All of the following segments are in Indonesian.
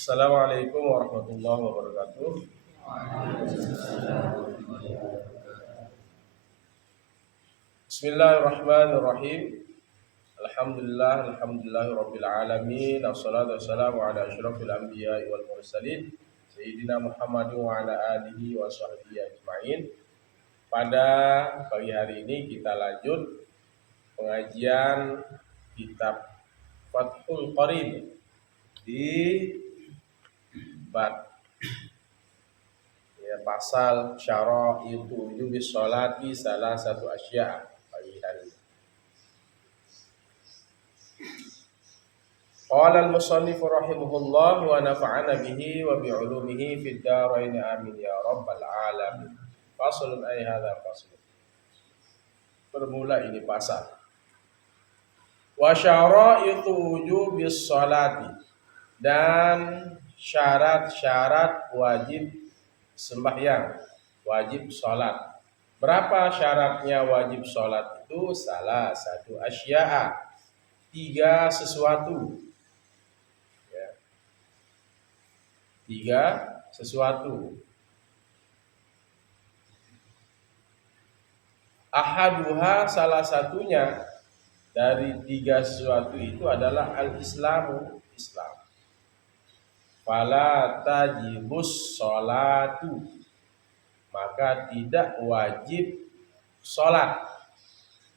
Assalamualaikum warahmatullahi wabarakatuh. Bismillahirrahmanirrahim. Alhamdulillahirabbil alamin. Wassalatu wassalamu ala asyrofil anbiya'i wal mursalin sayyidina Muhammadin wa ala alihi wa sahbihi ajmain. Pada pagi hari ini kita lanjut pengajian kitab Fathul Qarib di bab pasal syaraitu wujubis sholati salah satu asya pagi hari. Qala al-musannif rahimahullah wa nafa'ana bihi wa bi 'ulumihi fid dharain amin ya rabbal alamin. Faslun ay hadza fasl. Bermula ini pasal. Wa syaraitu wujubis sholati, dan syarat-syarat wajib sembahyang, wajib sholat. Berapa syaratnya wajib sholat itu? Salah satu asya'a, 3 sesuatu. Ya. 3 sesuatu. Ahaduha, salah satunya dari 3 sesuatu itu adalah al-islamu, Islam. Fala tajibus sholatu, maka tidak wajib sholat.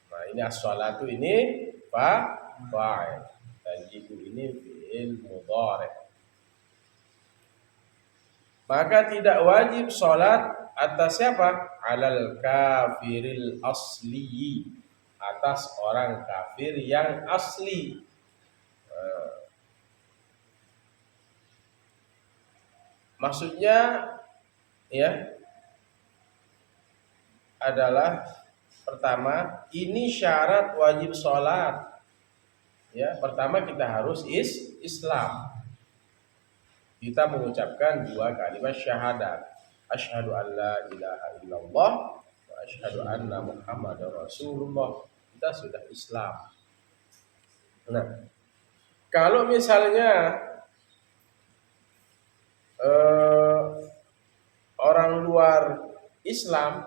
Nah ini as-sholatu ini fa'il, tajibu ini fi'il mudhari'. Maka tidak wajib sholat atas siapa? Alal kafiril asli, atas orang kafir yang asli. Maksudnya ya adalah pertama, ini syarat wajib sholat. Ya, pertama kita harus Islam. Kita mengucapkan 2 kalimat syahadat. Asyhadu an la ilaha illallah wa asyhadu anna Muhammadar Rasulullah. Kita sudah Islam. Nah, kalau misalnya orang luar Islam,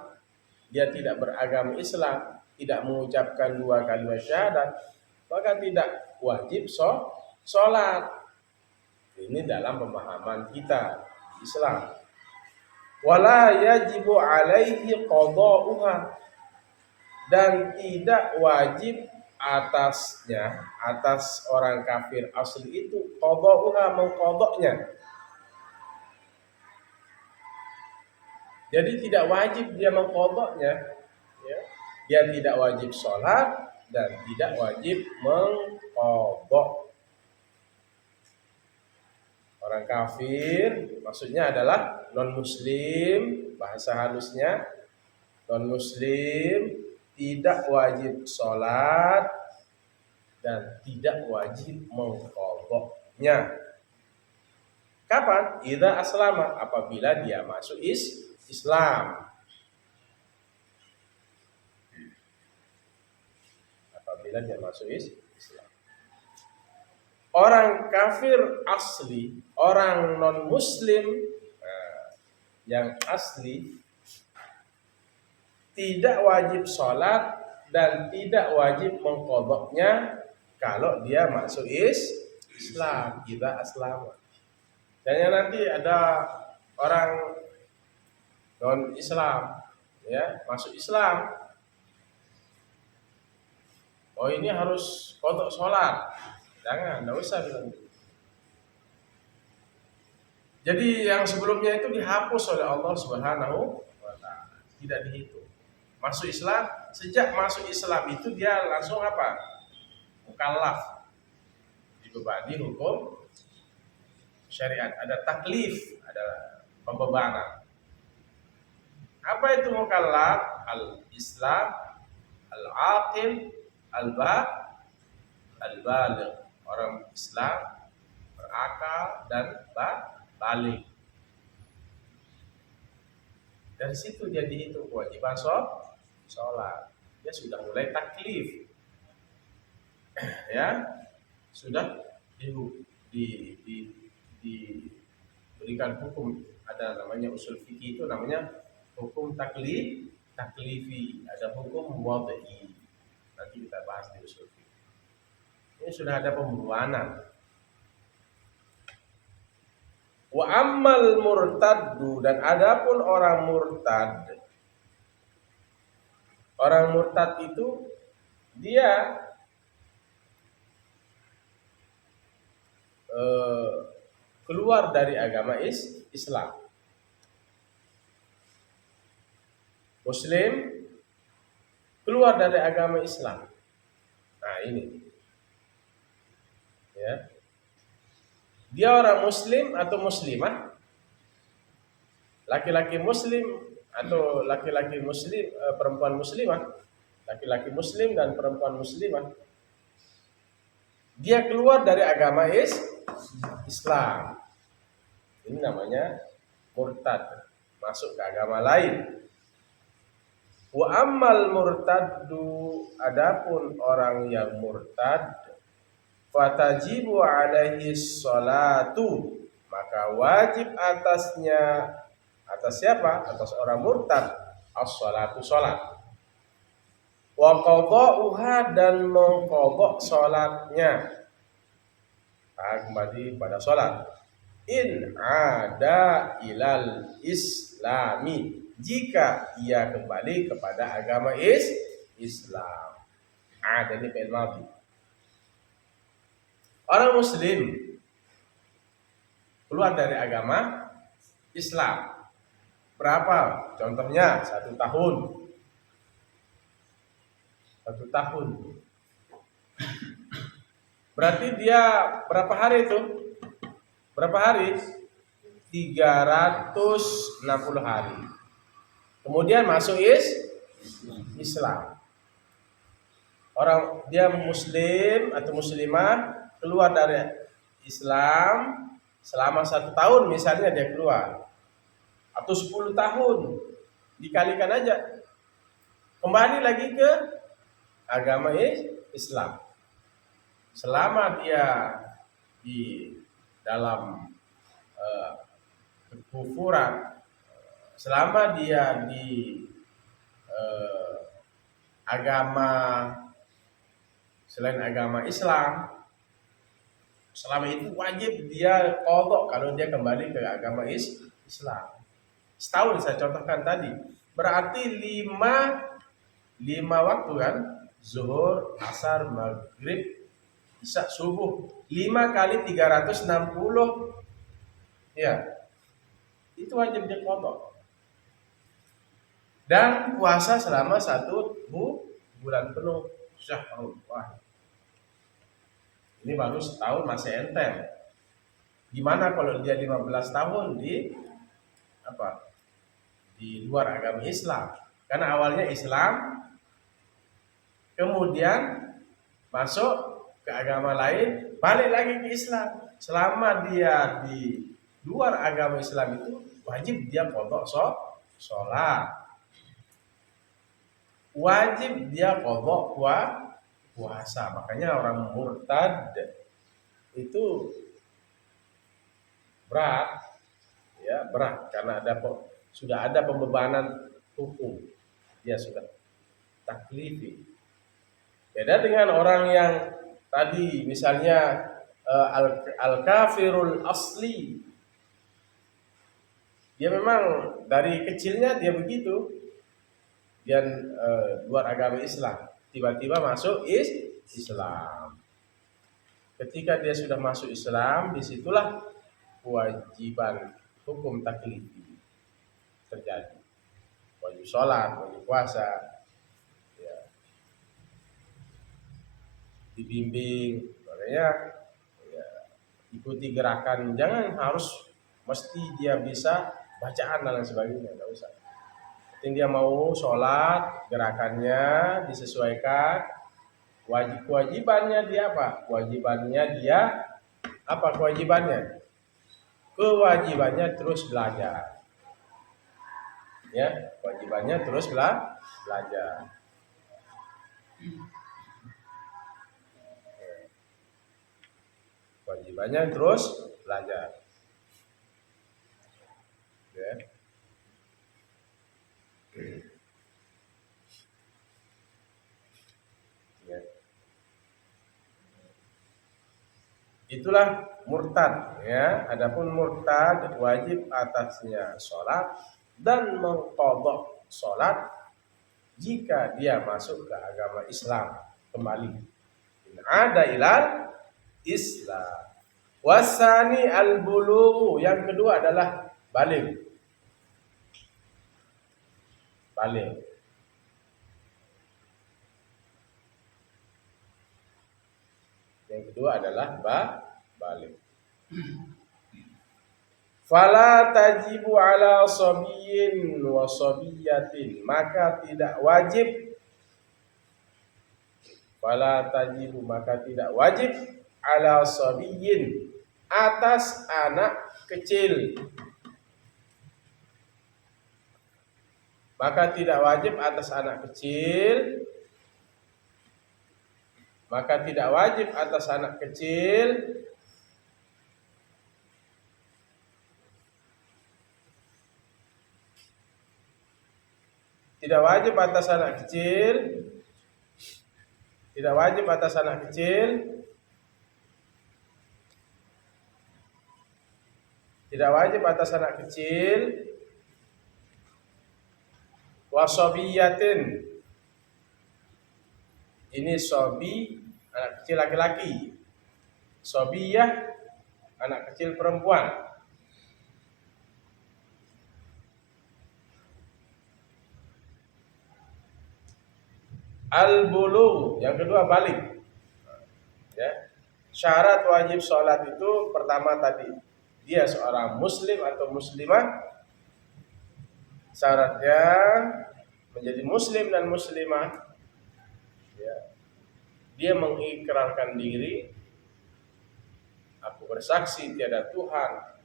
dia tidak beragama Islam, tidak mengucapkan 2 kalimat syahadat, maka tidak wajib sholat. Ini dalam pemahaman kita Islam. Wala yajibu alaihi qada'uha, dan tidak wajib atasnya, atas orang kafir asli itu, qada'uha, mengqada'nya. Jadi tidak wajib dia mengqada'nya, ya. Dia tidak wajib sholat dan tidak wajib mengqada'. Orang kafir maksudnya adalah non-muslim, bahasa halusnya non-muslim, tidak wajib sholat dan tidak wajib mengqada'nya. Kapan? Idza aslama, apabila dia masuk Islam. Apabila dia masuk Islam. Orang kafir asli, orang non-muslim yang asli, tidak wajib sholat dan tidak wajib mengqada'nya kalau dia masuk Islam. Idza aslama. Dan nanti ada orang non-Islam, ya, masuk Islam. Oh ini harus qada' sholat. Jangan, enggak usah bilang. Jadi yang sebelumnya itu dihapus oleh Allah Subhanahu wa taala, tidak dihitung. Masuk Islam, sejak masuk Islam itu dia langsung apa? Mukallaf. Dibebani hukum syariat, ada taklif, ada pembebanan. Apa itu mukallaf? Al-Islam, al-aqil, al-baligh. Orang Islam berakal dan balik. Dari situ dia dihitung kewajiban sholat. Dia sudah mulai taklif. Ya, sudah diberikan hukum, ada namanya usul fikih, itu namanya hukum taklifi, ada hukum wad'i. Nanti kita bahas di usul fikih. Ini sudah ada pembuanan. Wa ammal murtaddu, dan adapun orang murtad. Orang murtad itu dia keluar dari agama Islam. Muslim keluar dari agama Islam. Nah, ini. Ya. Dia orang muslim atau muslimah? Laki-laki muslim atau laki-laki muslim, perempuan muslimah? Laki-laki muslim dan perempuan muslimah. Dia keluar dari agama Islam. Ini namanya murtad, masuk ke agama lain. Wa ammal murtaddu, adapun orang yang murtad, fatajibu alaihi sholatu, maka wajib atasnya, atas siapa? Atas orang murtad, as-sholatu, sholat. Wa qadha'uha, dan mengqadha sholatnya. Kembali pada sholat. In ada ilal islami, jika ia kembali kepada agama Islam. Ada ini fi'il madhi. Orang muslim keluar dari agama Islam. Berapa? Contohnya 1 tahun. 1 tahun. Berarti dia berapa hari itu? Berapa hari? 360 hari. Kemudian masuk Islam. Orang dia muslim atau muslimah keluar dari Islam selama 1 tahun misalnya, dia keluar, atau 10 tahun, dikalikan aja, kembali lagi ke agama Islam. Selama dia di dalam kekufuran, selama dia di agama selain agama Islam, selama itu wajib dia qadha kalau dia kembali ke agama Islam. Setahun saya contohkan tadi, berarti 5 waktu kan, zuhur, asar, maghrib, isya, subuh, 5 kali 360, ya, itu wajib dia qadha. Dan puasa selama 1 bulan penuh, syahrul wahid. Ini baru setahun, masih enteng. Gimana kalau dia 15 tahun di luar agama Islam? Karena awalnya Islam, kemudian masuk ke agama lain, balik lagi ke Islam. Selama dia di luar agama Islam itu wajib dia qadha sholat, wajib dia qadha puasa. Makanya orang murtad itu berat, ya, berat karena sudah ada pembebanan hukum, dia sudah taklifi. Beda dengan orang yang tadi misalnya al-kafirul asli, dia memang dari kecilnya dia begitu, dia luar agama Islam, tiba-tiba masuk Islam. Ketika dia sudah masuk Islam, disitulah kewajiban hukum taklifi terjadi. Wajib sholat, wajib puasa, ya, dibimbing. Makanya ya, ikuti gerakan, jangan harus mesti dia bisa bacaan dan lain sebagainya, nggak usah. Penting dia mau sholat, gerakannya disesuaikan. Kewajibannya dia apa? Kewajibannya dia apa? Kewajibannya terus belajar. Ya, kewajibannya terus belajar. Kewajibannya terus belajar. Ya. Ya. Itulah murtad ya. Adapun murtad wajib atasnya sholat dan mengqadha sholat jika dia masuk ke agama Islam kembali. Ada ilal Islam. Wasani al-bulugh, yang kedua adalah baligh. Baligh. Yang kedua adalah baligh. Fala tajibu ala sabiyyin wa sabiyatin, maka tidak wajib. Fala tajibu, maka tidak wajib ala sabiyyin, atas anak kecil. Maka tidak wajib atas anak kecil. Maka tidak wajib atas anak kecil tidak wajib atas anak kecil tidak wajib atas anak kecil tidak wajib atas anak kecil wasobiyatin, ini sobi anak kecil laki-laki, sobiyah anak kecil perempuan. Al-bulugh, yang kedua balik. Ya. Syarat wajib sholat itu pertama tadi dia seorang muslim atau muslimah. Syaratnya menjadi muslim dan muslimah. Ya. Dia mengikrarkan diri, aku bersaksi tiada Tuhan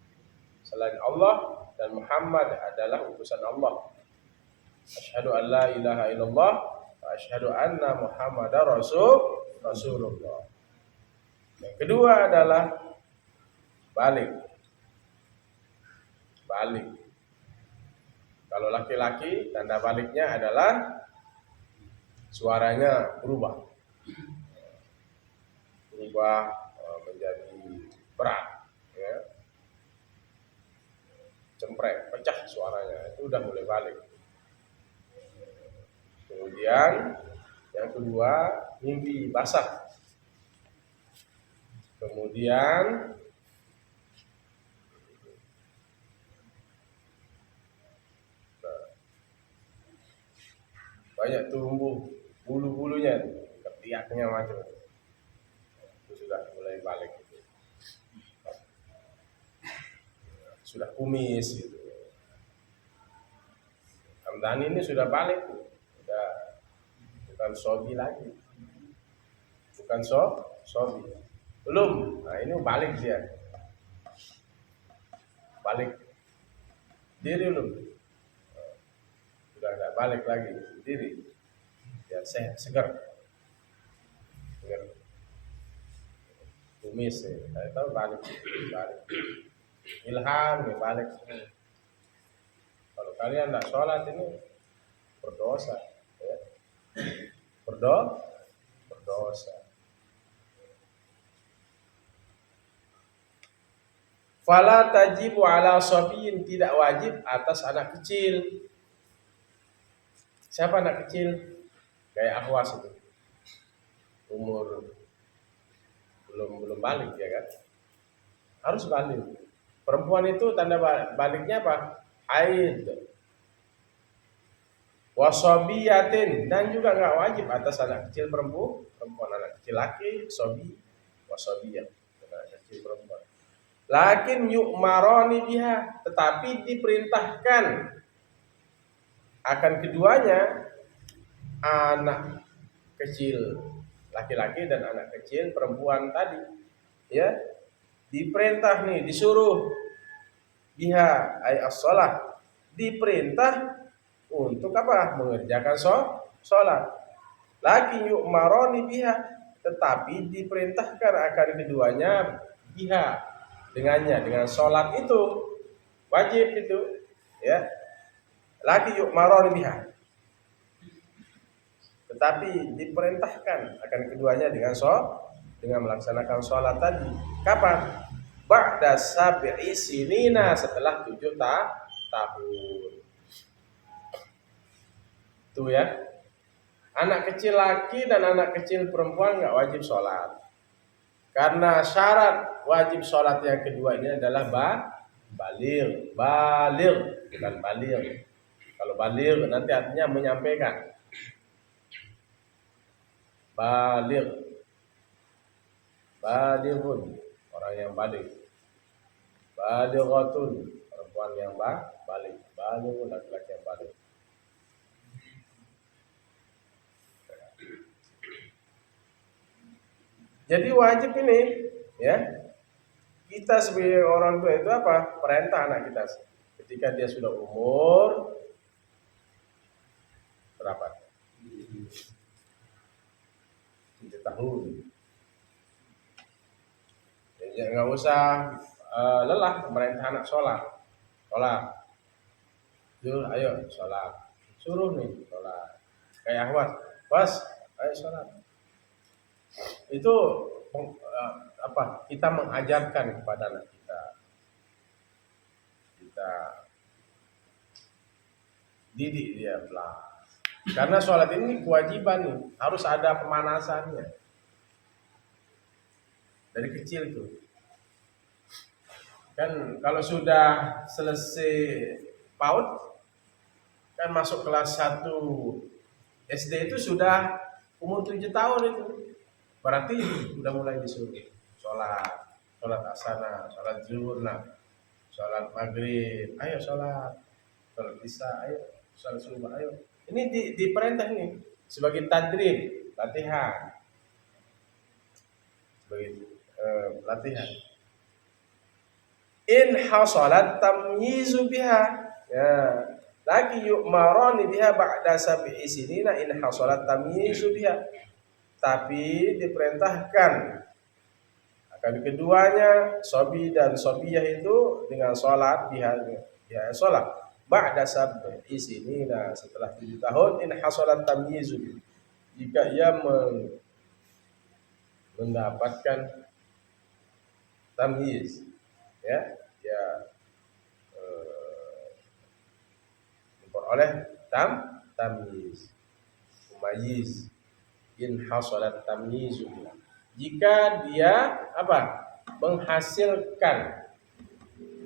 selain Allah dan Muhammad adalah utusan Allah. Asyhadu an la ilaha illallah wa asyhadu anna Muhammadar Rasulullah. Yang kedua adalah balik. Kalau laki-laki, tanda baliknya adalah suaranya berubah menjadi berat, ya. Cempreng, pecah suaranya, itu udah mulai balik. Kemudian yang kedua, mimpi basah. Kemudian banyak tumbuh bulu-bulunya, ketiaknya macam itu sudah mulai balik, sudah kumis gitu. Hamdani ini sudah balik, sudah bukan sobi lagi, bukan sobi, belum. Nah ini balik dia, balik diri belum, sudah nggak balik lagi diri, ya segar, kumis ya. Saya tahu balik, ilham ya balik. Kalau kalian tidak sholat ini berdosa, ya. Berdosa. Fala tajibu ala sabiyin, tidak wajib atas anak kecil. Siapa anak kecil? Kayak Ahwas itu, umur belum balik, ya kan? Harus balik. Perempuan itu tanda baliknya apa? Haid. Wasobiyatin, dan juga nggak wajib atas anak kecil perempuan, anak kecil laki, sobi, wasobiyat, anak kecil perempuan. Lakin yu'maroni biha, tetapi diperintahkan akan keduanya, anak kecil laki-laki dan anak kecil perempuan tadi, ya, diperintah nih, disuruh biha ay as-shalah, diperintah untuk apa? Mengerjakan sholat. Lakin yu'maroni biha, tetapi diperintahkan akan keduanya biha, dengannya, dengan sholat itu wajib itu. ya. Laki yu'marun biha. Tetapi diperintahkan akan keduanya dengan melaksanakan sholat tadi. Kapan? Ba'da sab'i sinina, setelah 7 tahun. Tuh ya. Anak kecil laki dan anak kecil perempuan nggak wajib sholat. Karena syarat wajib sholat yang kedua ini adalah baligh, bukan baligh. Kalau baligh nanti artinya menyampaikan. Balighun, orang yang baligh. Balighatun, perempuan yang baligh. Balighun, laki-laki yang baligh. Jadi wajib ini, ya. Kita sebagai orang tua itu apa? Perintah anak kita. Ketika dia sudah umur berapa? 7 tahun. Ya nggak usah lelah merintah anak sholat. Ayo sholat. Suruh nih sholat. Kayak was, ayo sholat. Itu kita mengajarkan kepada anak kita didik dia pelan. Karena sholat ini kewajiban nih, harus ada pemanasannya dari kecil tuh. Kan kalau sudah selesai PAUD kan masuk kelas 1 SD itu sudah umur 7 tahun itu. Berarti udah mulai disuruh sholat asana, sholat zuhur, sholat maghrib, ayo sholat isya, ayo sholat subuh, ayo. Ini diperintah nih sebagai tadrib, latihan, sebagai latihan. In hasalat tamyizu biha, ya. Lagi yu'marani biha ba'da sab'i sinina in hasalat tamyizu biha. Tapi diperintahkan akan keduanya sobi dan sobiyah itu dengan sholat biha sholat ba'da sab'i sinina, setelah 7 tahun in hasalat tamyizu, jika ia mendapatkan tamyiz, ya memperoleh tamyiz, mumayyiz. In hasalat tamyizu, jika dia menghasilkan,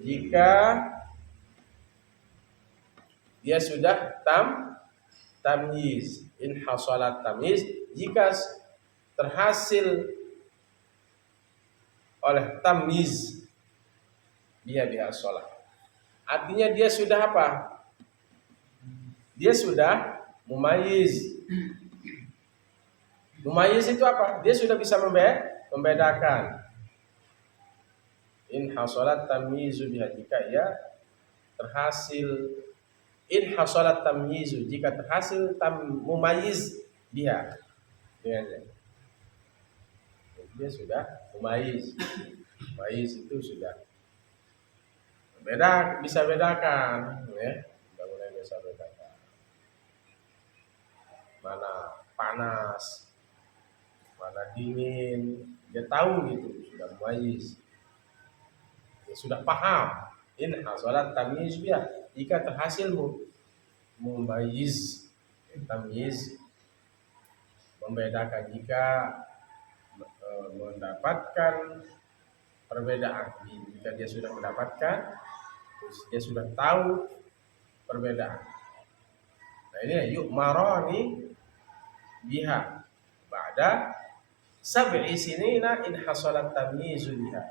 jika dia sudah tamyiz. In hasalat tamyiz, jika terhasil oleh tamyiz dia sholat. Artinya dia sudah dia sudah mumayyiz. Mumayyiz itu apa? Dia sudah bisa membedakan. In hasalat tamyizu biha, jika ia terhasil, in hasalat tamyizu, jika terhasil mumayyiz biha dengannya. Dia sudah mumayyiz. Mumayyiz itu sudah bisa bedakan, ya. Sudah mulai bisa bedakan mana panas, mana dingin, dia tahu gitu, sudah mumayyiz, dia sudah paham. In hasalat tamyiz biha, jika terhasil mumayyiz, tamyiz membedakan, jika mendapatkan perbedaan, jika dia sudah mendapatkan, dia sudah tahu perbedaan. Nah ini yu'marani biha ba'da sab'i sinina in hasalat tamyizu biha.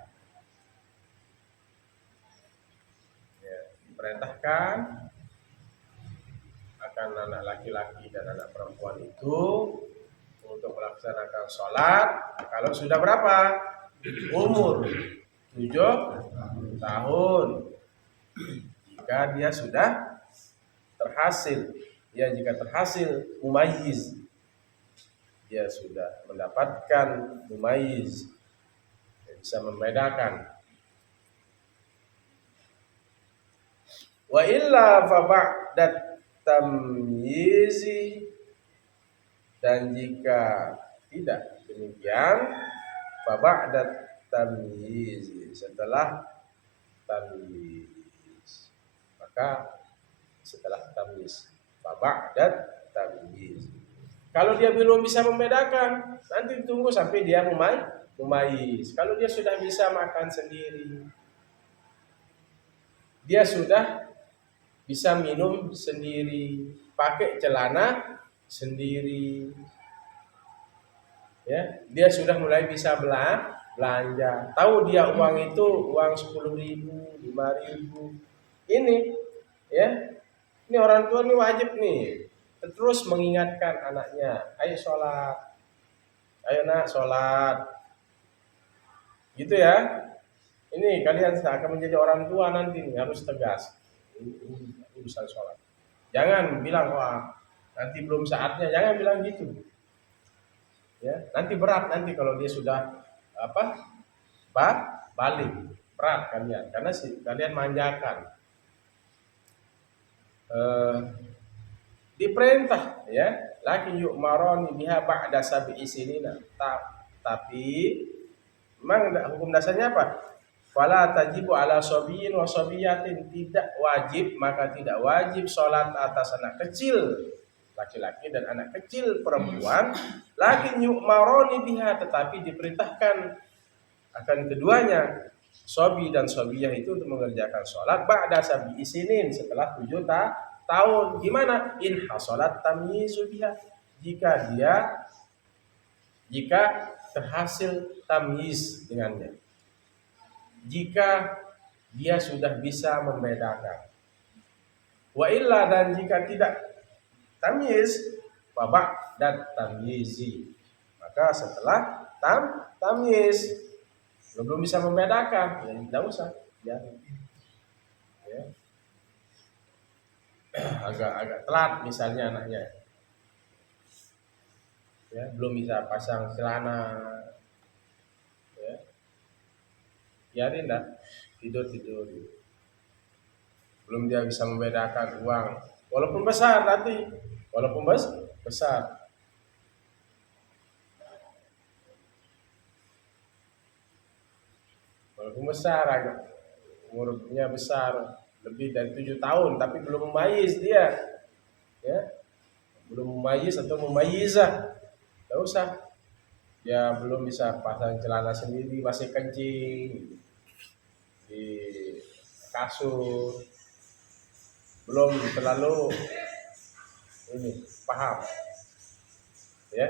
Ya, diperintahkan akan anak laki-laki dan anak perempuan itu untuk melaksanakan sholat kalau sudah berapa? Umur 7 tahun. Jika dia sudah terhasil, jika terhasil mumayyiz, dia sudah mendapatkan mumayyiz, bisa membedakan. Wa illa fa ba'dat tamyizi, dan jika tidak demikian, fa ba'dat tamyizi, setelah tamyiz, maka setelah tamyiz, fa ba'dat tamyiz. Kalau dia belum bisa membedakan, nanti tunggu sampai dia memayis. Kalau dia sudah bisa makan sendiri, dia sudah bisa minum sendiri, pakai celana sendiri, ya, dia sudah mulai bisa belanja. Tahu dia uang itu uang 10.000, 5.000. Ini, ya, ini orang tua ini wajib nih terus mengingatkan anaknya, ayo sholat, ayo nak sholat, gitu ya. Ini kalian akan menjadi orang tua nanti nih, harus tegas urusan sholat. Jangan bilang wah nanti belum saatnya, jangan bilang gitu. Ya, nanti berat nanti kalau dia sudah balik, berat kalian karena kalian manjakan. Diperintah, ya, lakin yu'marani biha ba'da sab'i sinina. Tapi memang hukum dasarnya apa? Fala tajibu ala sabiyyin wa sabiyatin, tidak wajib, maka tidak wajib sholat atas anak kecil laki-laki dan anak kecil perempuan. Lakin yu'marani biha, tetapi diperintahkan akan keduanya, sobi dan sobiyah itu, untuk mengerjakan sholat ba'da sab'i sinin, setelah 7 tahun. Gimana? In hasolat tamyizu biha, jika terhasil tamyiz dengannya, jika dia sudah bisa membedakan. Wa illa, dan jika tidak tamyiz, babak dan tamyizi, maka setelah tamyiz belum bisa membedakan, ya tidak usah, ya. Agak telat misalnya anaknya, ya, belum bisa pasang celana, ya, biarin dah tidur, belum dia bisa membedakan uang walaupun besar nanti, walaupun besar, agak umurnya besar lebih dari 7 tahun tapi belum memayis dia, ya, belum memayis atau memayizah, tidak usah. Dia belum bisa pasang celana sendiri, masih kencing di kasur, belum terlalu ini paham, ya.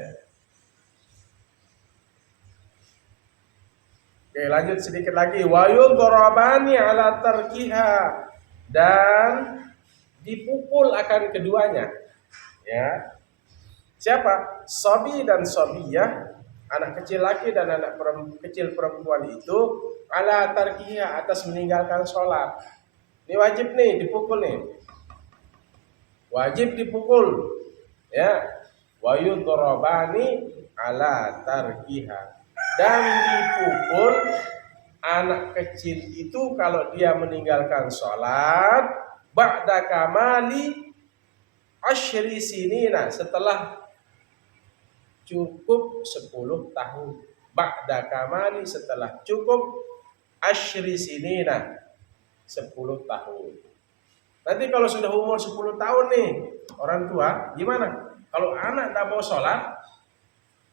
Oke, lanjut sedikit lagi. Wa yudhrabani ala tarkiha, dan dipukul akan keduanya, ya. Siapa? Sobi dan sobiyah, anak kecil laki dan anak kecil perempuan itu, ala tarkiha, atas meninggalkan sholat. Ini wajib nih dipukul nih, wajib dipukul, ya. Wa yudhrabani ala tarkiha, dan dipukul anak kecil itu kalau dia meninggalkan sholat ba'da kamali asyri sinina, setelah cukup 10 tahun. Ba'da kamali, setelah cukup asyri sinina, 10 tahun. Nanti kalau sudah umur 10 tahun nih orang tua, gimana? Kalau anak tak mau sholat,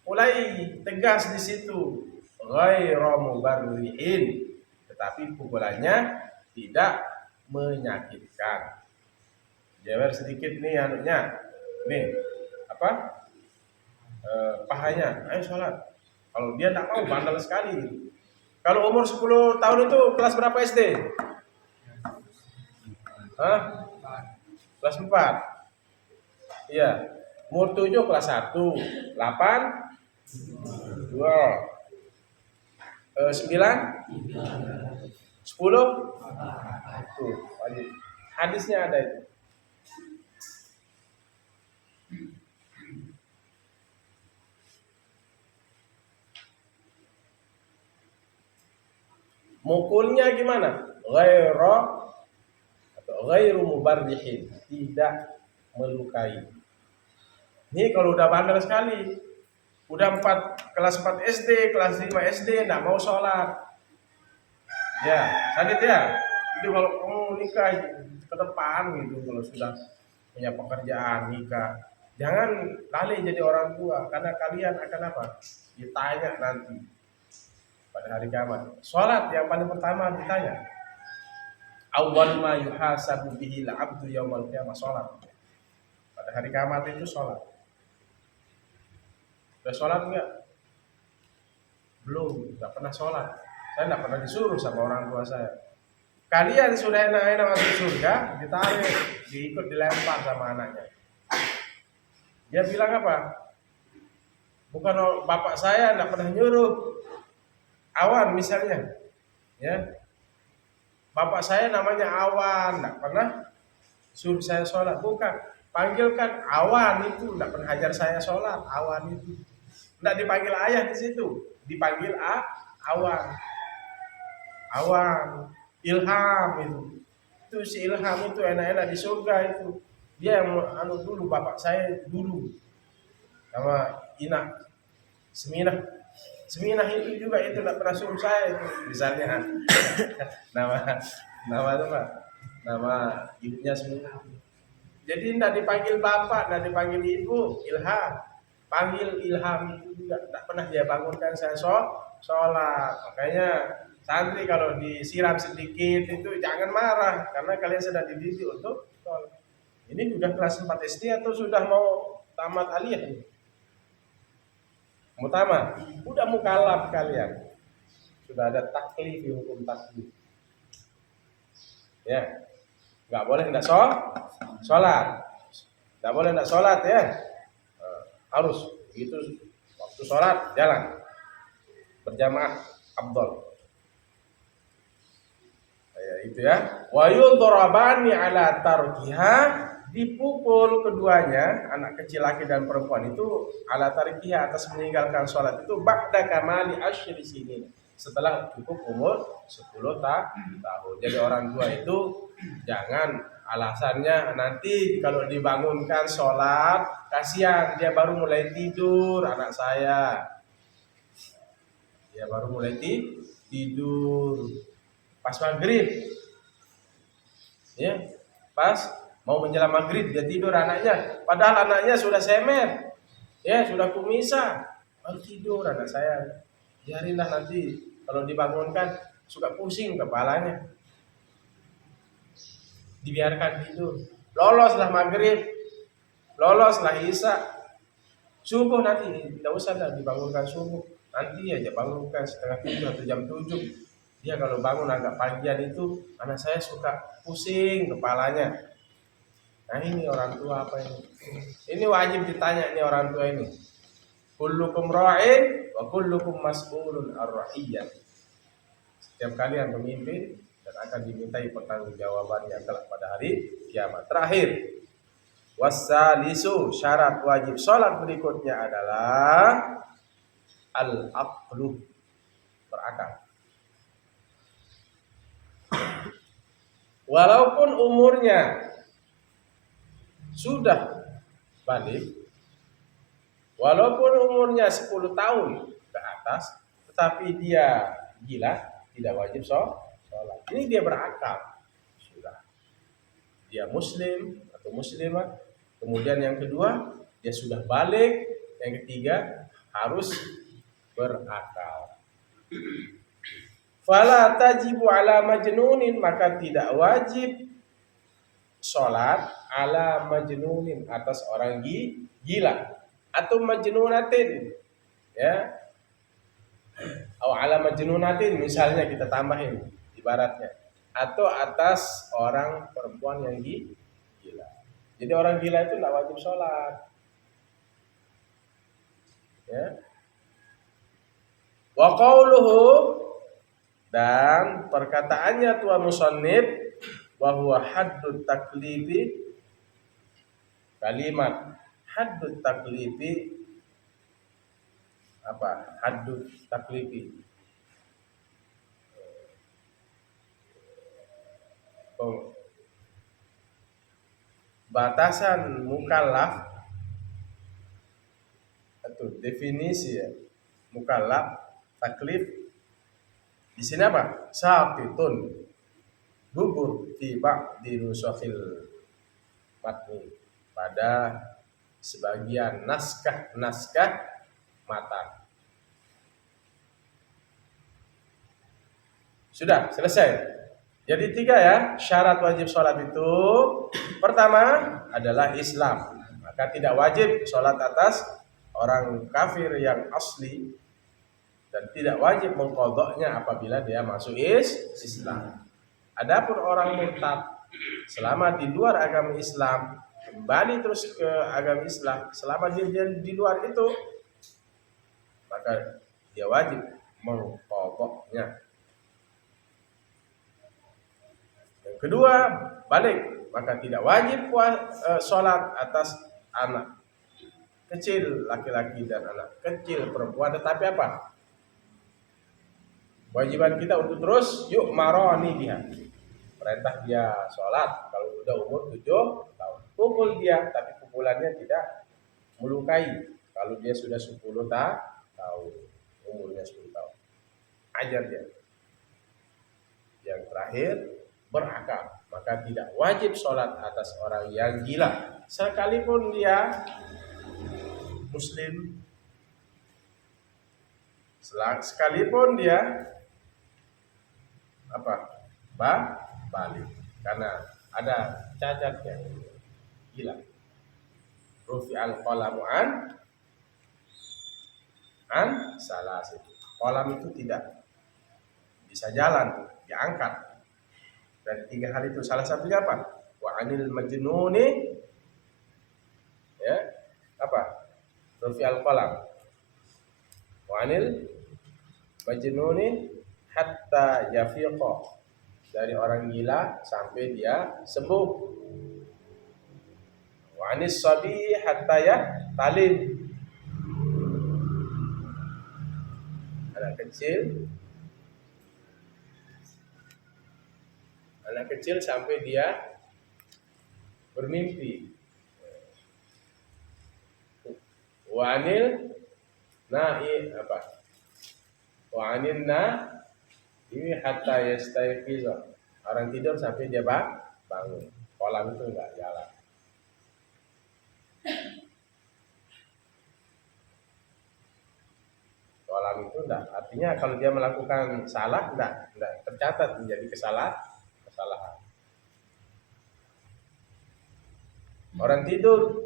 mulai tegas di situ, ghairu mubarri'in, tetapi pukulannya tidak menyakitkan. Jewer sedikit nih anaknya, nih pahanya, ayo sholat. Kalau dia tak mau, bandel sekali. Kalau umur 10 tahun itu kelas berapa SD? Kelas 4. Iya. Umur 7 kelas 1, 8 2, 9, 10. Tuh, wajib. Hadisnya ada itu. Mukulnya gimana? ghairu mubarrihin, tidak melukai. Ini kalau udah bandel sekali, udah kelas 4 SD, kelas 5 SD, nggak mau sholat. Ya, sadit ya. Itu kalau kamu nikah ke depan gitu, kalau sudah punya pekerjaan nikah, jangan lali jadi orang tua, karena kalian akan apa? Ditanya nanti pada hari kiamat. Sholat yang paling pertama ditanya. Awwal ma yuhasabu bihi al-'abdu yaumal qiyamah, sholat. Pada hari kiamat itu sholat. Udah sholat enggak? Belum, enggak pernah sholat. Saya enggak pernah disuruh sama orang tua saya. Kalian sudah enak-enak masuk surga, ditarik, diikut dilempar sama anaknya. Dia bilang apa? Bukan bapak saya enggak pernah nyuruh. Awan misalnya, ya. Bapak saya namanya Awan, enggak pernah suruh saya sholat. Bukan, panggilkan Awan itu, enggak pernah hajar saya sholat. Awan itu. Enggak dipanggil ayah di situ, dipanggil Awan. Awan, Ilham itu. Itu si Ilham itu enak-enak di surga itu. Dia yang dulu bapak saya dulu. Sama Seminah. Seminah itu juga itu enggak pernah suruh saya itu. Misalnya nama itu Pak. Nama ibunya Seminah. Jadi enggak dipanggil bapak, enggak dipanggil ibu, Ilham. Panggil Ilham itu juga enggak pernah dia bangunkan saya sholat. Makanya santri kalau disiram sedikit itu jangan marah, karena kalian sedang dididik untuk sholat. Ini sudah kelas 4 SD atau sudah mau tamat aliyah? Mau tamat? Udah mukallaf kalian. Sudah ada taklif, hukum taklif. Ya. Enggak boleh enggak sholat. Enggak boleh enggak sholat ya. Harus itu waktu sholat jalan berjamaah afdal. Ya, itu ya. Wa yudrabani ala tarkiha, dipukul keduanya, anak kecil laki dan perempuan itu ala tarkiha, atas meninggalkan sholat itu ba'da kamali asyri sinin, setelah cukup umur 10 tahun. Jadi orang tua itu jangan alasannya nanti kalau dibangunkan sholat, kasihan dia baru mulai tidur anak saya. Dia baru mulai tidur pas maghrib. Ya, pas mau menjelang maghrib dia tidur anaknya. Padahal anaknya sudah semer. Ya, sudah kumisan. Baru tidur anak saya. Biarinlah nanti kalau dibangunkan suka pusing kepalanya. Dibiarkan tidur. Loloslah maghrib, loloslah isya, subuh nanti tidak usah dibangunkan subuh. Nanti aja bangunkan setengah 7 atau jam 7. Dia kalau bangun agak pagian itu anak saya suka pusing kepalanya. Nah ini orang tua apa ini? Ini wajib ditanya ini orang tua ini. Kullukum ra'in wa kullukum mas'ulun ar-ra'iyyah. Setiap kalian pemimpin dan akan dimintai pertanggungjawabannya kelak pada hari kiamat. Terakhir, wassalisu, syarat wajib sholat berikutnya adalah al-aqlu, berakal. Walaupun umurnya sudah balik, walaupun umurnya 10 tahun ke atas, tetapi dia gila, tidak wajib sholat. Ini dia berakal, sudah. Dia muslim atau muslimah. Kemudian yang kedua, dia sudah balik. Yang ketiga, harus berakal. Fala tajibu ala majnunin, maka tidak wajib sholat ala majnunin, atas orang gila, atau majnunatin, ya, atau ala majnunatin misalnya kita tambahin ibaratnya, atau atas orang perempuan yang gila. Jadi orang gila itu tidak wajib sholat, ya. Wa qauluhu, dan perkataannya tua musannif, wa huwa haddut taklifi, kalimat haddut taklifi apa? Haddut taklifi, batasan mukallaf atau definisi ya, mukallaf taklif di sini apa? Saqitun, gugur fi ba'di nusakhil matni, pada sebagian naskah matan. Sudah selesai. Jadi 3 ya syarat wajib sholat itu. Pertama adalah Islam, maka tidak wajib sholat atas orang kafir yang asli, dan tidak wajib mengqadha'nya apabila dia masuk Islam. Adapun orang murtad selama di luar agama Islam, kembali terus ke agama Islam, selama dia di luar itu, maka dia wajib mengqadha'nya. Yang kedua, balik, maka tidak wajib sholat atas anak kecil laki-laki dan anak kecil perempuan, tetapi apa? Kewajiban kita untuk terus yuk maroni dia, perintah dia sholat kalau udah umur 7 tahun, pukul dia, tapi pukulannya tidak melukai. Kalau dia sudah 10 tahun, umurnya 10 tahun, ajar dia. Yang terakhir, berakal, maka tidak wajib sholat atas orang yang gila, sekalipun dia muslim, sekalipun dia apa? Balik, karena ada cacatnya, gila. Rufi'al qalamu an salasin. Qalam itu tidak bisa jalan, diangkat dari 3 hal itu. Salah satunya apa? Wa anil majnuni, ya, apa? Rufi'al qalam. Wa anil majnuni hatta yafiqa, dari orang gila sampai dia sembuh. Wa anis sabi hatta yahtalim, anak kecil sampai dia bermimpi. Wa anil na'i apa? Wa anin ini hatta yastayqiza, orang tidur sampai dia bangun. Kolam itu enggak jalan. Kolam itu enggak, artinya kalau dia melakukan salah enggak tercatat menjadi kesalahan. Orang tidur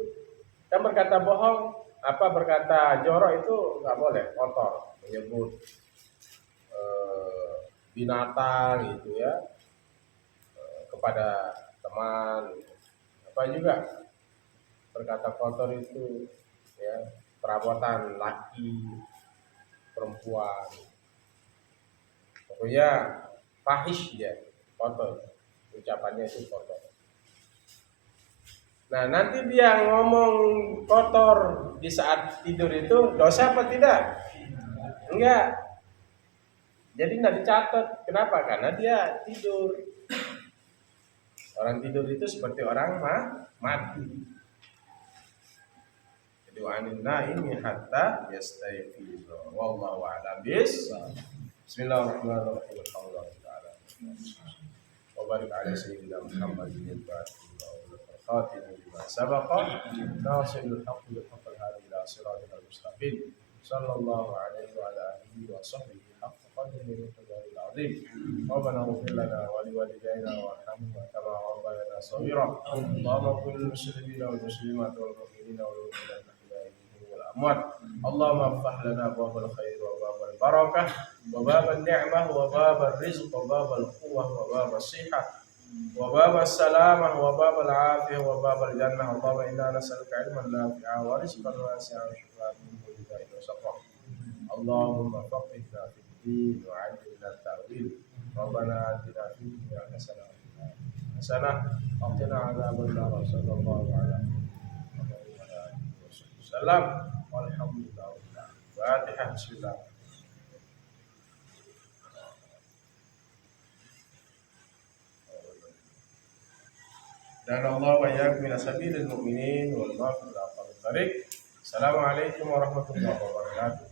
kan berkata bohong, berkata jorok itu enggak boleh, kotor, menyebut binatang gitu ya, kepada teman, apa juga berkata kotor itu ya, perabotan laki perempuan, pokoknya fahish dia, kotor, ucapannya itu kotor. Nah, nanti dia ngomong kotor di saat tidur itu dosa apa tidak? Enggak. Jadi tidak dicatat. Kenapa? Karena dia tidur. Orang tidur itu seperti orang mati. Jadi wa'anilna ini hatta yastayqiz. Wallahu a'lam bissawab. Bismillahirrahmanirrahim. Alhamdulillah. Wa barik ala sayyidina Muhammadin الخاتم لما سبق ناصر الحق بالحق الهادي الى صراطك المستقيم صلى الله عليه وعلى اله وصحبه حق قدره ومقداره العظيم. ربنا اغفر لنا ولوالدينا وارحمهما كما ربيانا صغيرا. اللهم اغفر للمسلمين والمسلمات والمؤمنين والمؤمنات الاحياء منهم والاموات. اللهم افتح لنا ابواب الخير وباب البركه وباب النعمه وباب الرزق وباب القوه وباب الصحه وباب السلامة وباب العافية وباب الجنة. اللهم إنا نسألك علما نافعا ورزقا واسعا وشفاء من كل داء وسقم. اللهم فقهنا في الدين وعلمنا التأويل. ربنا آتنا في الدنيا حسنة وقنا عذاب النار. صلى الله على محمد وعلى آله وصحبه وسلم والحمد لله رب العالمين. الفاتحة. بسم الله. dan Allah wa iyyakum ila sabilil mu'minin wal maghfir bil tariq. Assalamualaikum warahmatullahi wabarakatuh.